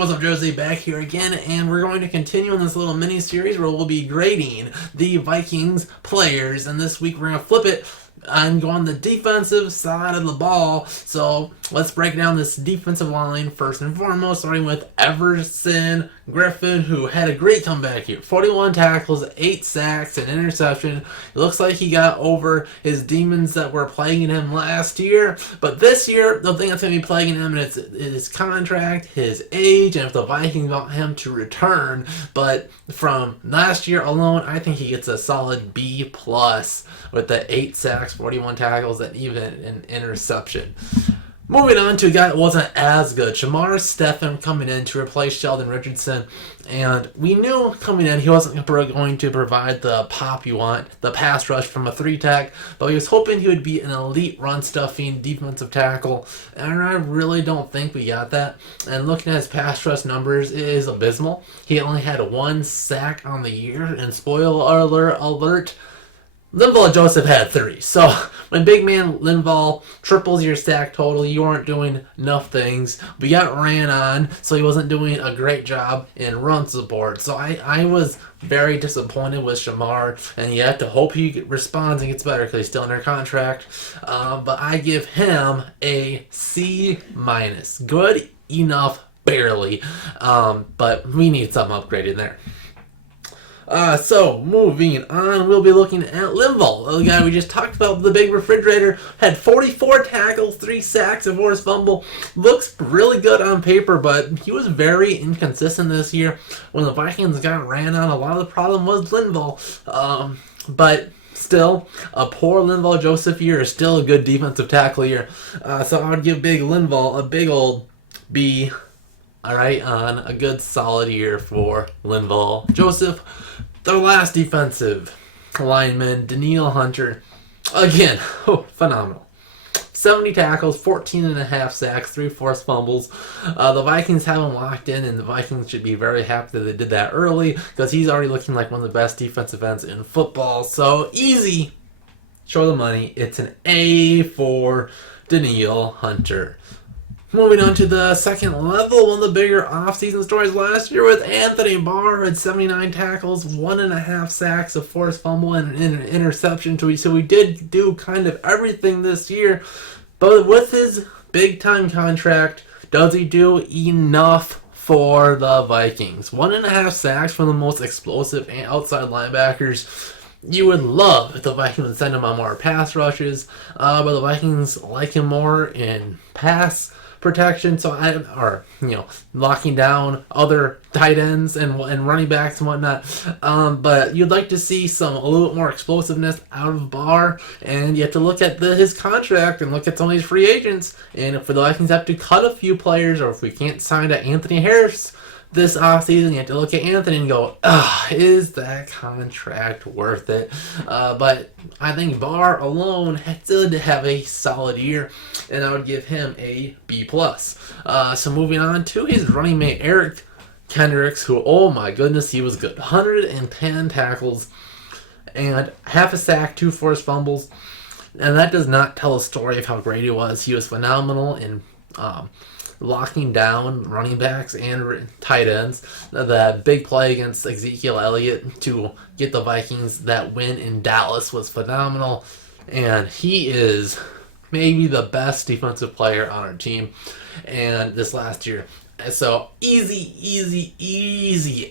what's up, Josie? Back here again, and we're going to continue in this little mini-series where we'll be grading the Vikings players, and this week we're going to flip it and go on the defensive side of the ball. So let's break down this defensive line first and foremost, starting with Everson Griffin, who had a great comeback here. 41 tackles, 8 sacks, and interception. It looks like he got over his demons that were plaguing him last year. But this year, the thing that's going to be plaguing him is his contract, his age, and if the Vikings want him to return. But from last year alone, I think he gets a solid B+ with the 8 sacks, 41 tackles, and even an interception. Moving on to a guy that wasn't as good, Shamar Stephen coming in to replace Sheldon Richardson. And we knew coming in he wasn't going to provide the pop you want, the pass rush from a 3-tech, but he was hoping he would be an elite run-stuffing defensive tackle. And I really don't think we got that. And looking at his pass rush numbers, it is abysmal. He only had 1 sack on the year, and spoiler alert, Linval Joseph had 3. So when big man Linval triples your sack total, you aren't doing enough things. We got ran on, so he wasn't doing a great job in run support. So I was very disappointed with Shamar, and you have to hope he responds and gets better because he's still under contract. But I give him a C-. Good enough, barely. But we need some upgrading there. So, moving on, we'll be looking at Linval, the guy we just talked about, the big refrigerator. Had 44 tackles, 3 sacks, a forced fumble. Looks really good on paper, but he was very inconsistent this year. When the Vikings got ran on, a lot of the problem was Linval. But still, a poor Linval Joseph year is still a good defensive tackle year. So I would give big Linval a big old B. Alright, on a good solid year for Linval Joseph. The last defensive lineman, Danielle Hunter. Again, phenomenal. 70 tackles, 14.5 sacks, 3 forced fumbles. The Vikings have him locked in, and the Vikings should be very happy that they did that early because he's already looking like one of the best defensive ends in football. So, easy. Show the money. It's an A for Danielle Hunter. Moving on to the second level, one of the bigger offseason stories last year with Anthony Barr, who had 79 tackles, 1.5 sacks, a forced fumble, and an interception. So we did do kind of everything this year. But with his big-time contract, does he do enough for the Vikings? 1.5 sacks from the most explosive outside linebackers. You would love if the Vikings would send him on more pass rushes, but the Vikings like him more in pass protection, locking down other tight ends and running backs and whatnot. But you'd like to see a little bit more explosiveness out of Barr, and you have to look at his contract and look at some of these free agents. And if the Vikings have to cut a few players, or if we can't sign to Anthony Harris this offseason, you have to look at Anthony and go, is that contract worth it? But I think Barr alone did have a solid year, and I would give him a B+. So moving on to his running mate, Eric Kendricks, who, oh my goodness, he was good. 110 tackles and half a sack, 2 forced fumbles. And that does not tell a story of how great he was. He was phenomenal in locking down running backs and tight ends. The big play against Ezekiel Elliott to get the Vikings that win in Dallas was phenomenal. And he is maybe the best defensive player on our team and this last year. So, easy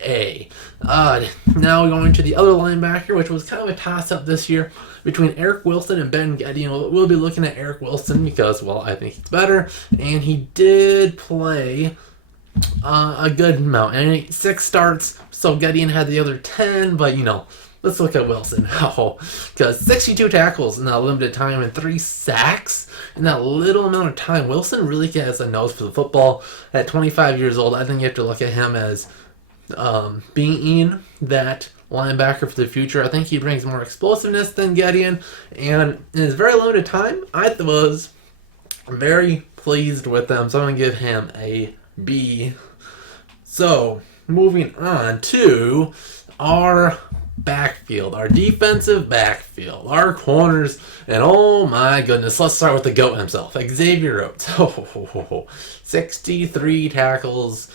A. Now we're going to the other linebacker, which was kind of a toss-up this year between Eric Wilson and Ben Gettys. We'll be looking at Eric Wilson because, well, I think he's better. And he did play a good amount. And 6 starts, so Gettys had the other 10, but, let's look at Wilson now. Because 62 tackles in that limited time and 3 sacks in that little amount of time. Wilson really has a nose for the football. At 25 years old, I think you have to look at him as being that linebacker for the future. I think he brings more explosiveness than Gettys. And in his very limited time, I was very pleased with him. So I'm going to give him a B. So, moving on to our backfield, our defensive backfield, our corners, and oh my goodness, let's start with the GOAT himself, Xavier Rhodes. 63 tackles,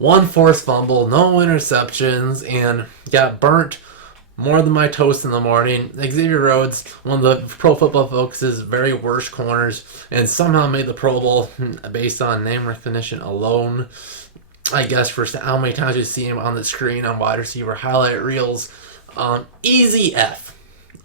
one forced fumble, no interceptions, and got burnt more than my toast in the morning. Xavier Rhodes, one of the Pro Football Focus's very worst corners, and somehow made the Pro Bowl based on name recognition alone. I guess for how many times you see him on the screen on wide receiver highlight reels. Easy F.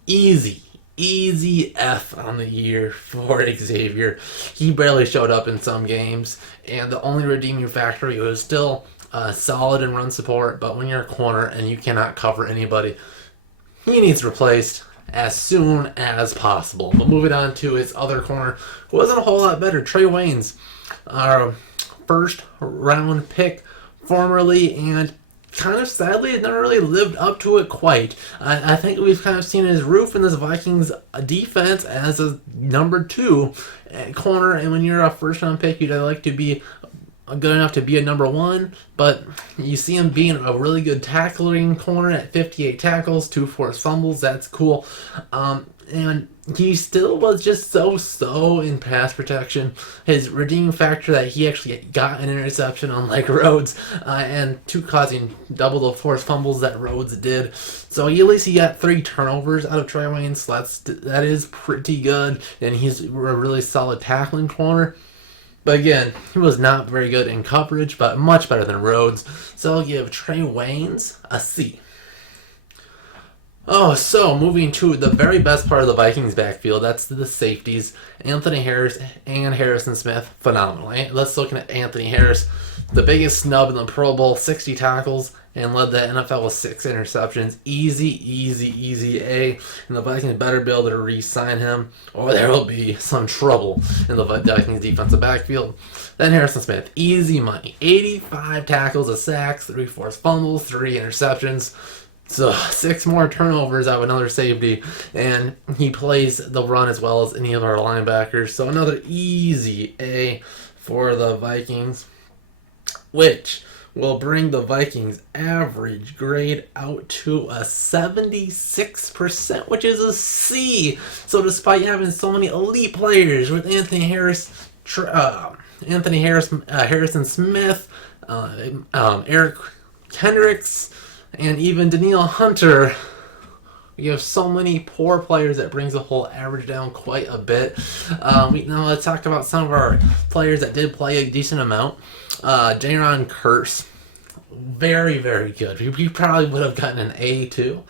Easy F on the year for Xavier. He barely showed up in some games, and the only redeeming factor, he was still solid in run support, but when you're a corner and you cannot cover anybody, he needs replaced as soon as possible. But moving on to his other corner, who wasn't a whole lot better, Trey Waynes, our first round pick formerly, and kind of sadly has never really lived up to it quite. I think we've kind of seen his roof in this Vikings defense as a number 2 corner, and when you're a first round pick, you'd like to be good enough to be a number 1, but you see him being a really good tackling corner at 58 tackles, 2 forced fumbles. That's cool. And he still was just so in pass protection. His redeeming factor that he actually got an interception, unlike Rhodes, and 2 causing double the forced fumbles that Rhodes did. So at least he got 3 turnovers out of Trey Waynes. So that is pretty good, and he's a really solid tackling corner. But again, he was not very good in coverage, but much better than Rhodes. So I'll give Trey Waynes a C. Oh, so moving to the very best part of the Vikings backfield, that's the safeties. Anthony Harris and Harrison Smith, phenomenal. Let's look at Anthony Harris, the biggest snub in the Pro Bowl, 60 tackles, and led the NFL with 6 interceptions. Easy A. And the Vikings better be able to re-sign him, or there will be some trouble in the Vikings defensive backfield. Then Harrison Smith, easy money. 85 tackles, a sacks, 3 forced fumbles, 3 interceptions. So 6 more turnovers out of another safety, and he plays the run as well as any of our linebackers. So another easy A for the Vikings, which will bring the Vikings average grade out to a 76%, which is a C. So despite having so many elite players with Anthony Harris, Harrison Smith, Eric Kendricks, and even Danielle Hunter, we have so many poor players that brings the whole average down quite a bit. Now let's talk about some of our players that did play a decent amount. Jaron Curse, very good. He probably would have gotten an A too,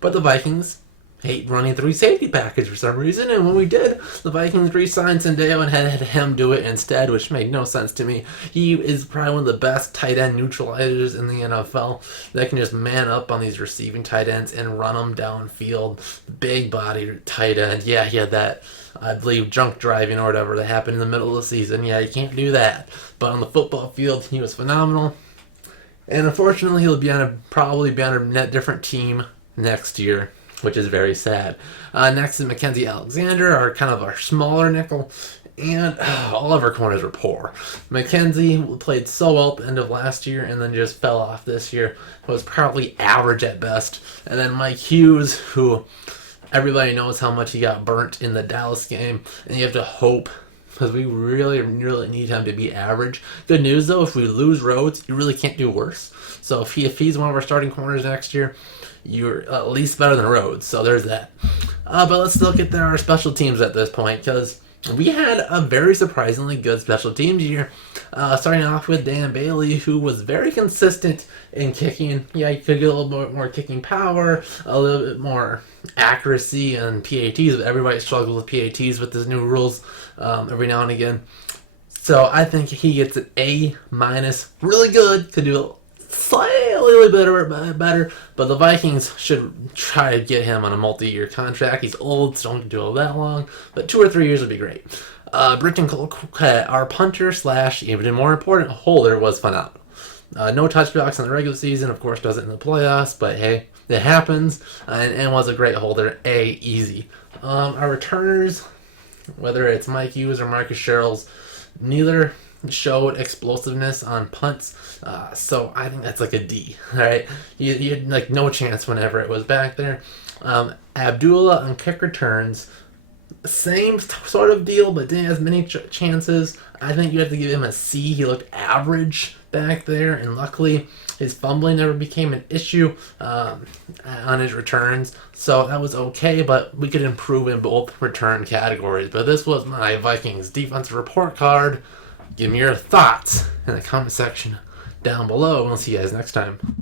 but the Vikings hate running 3 safety package for some reason, and when we did, the Vikings re-signed Sendeo and had him do it instead, which made no sense to me. He is probably one of the best tight end neutralizers in the NFL that can just man up on these receiving tight ends and run them downfield. Big body tight end. Yeah, he had that, I believe, drunk driving or whatever that happened in the middle of the season. Yeah, you can't do that. But on the football field, he was phenomenal. And unfortunately, he'll probably be on a different team next year, which is very sad. Next is Mackenzie Alexander, our smaller nickel, and all of our corners were poor. Mackenzie played so well at the end of last year and then just fell off this year. Was probably average at best. And then Mike Hughes, who everybody knows how much he got burnt in the Dallas game, and you have to hope, because we really need him to be average. Good news though, if we lose Rhodes, you really can't do worse. So if he's one of our starting corners next year, you're at least better than Rhodes, so there's that. But let's look at our special teams at this point, because we had a very surprisingly good special teams year. Starting off with Dan Bailey, who was very consistent in kicking. Yeah, he could get a little bit more kicking power, a little bit more accuracy and PATs, but everybody struggles with PATs with these new rules every now and again. So I think he gets an A-. Really good, could do slightly better, but the Vikings should try to get him on a multi-year contract. He's old, so don't do it that long, but 2 or 3 years would be great. Britton Colquitt, our punter / even more important, holder, was phenomenal. No touchbacks in the regular season, of course, does it in the playoffs, but hey, it happens, and was a great holder. A, easy. Our returners, whether it's Mike Hughes or Marcus Sherrills, neither showed explosiveness on punts, so I think that's like a D. All right, you had like no chance whenever it was back there. Abdullah on kick returns, same sort of deal, but didn't have as many chances. I think you have to give him a C. He looked average back there, and luckily his fumbling never became an issue on his returns, so that was okay, but we could improve in both return categories. But this was my Vikings defensive report card. Give me your thoughts in the comment section down below, and we'll see you guys next time.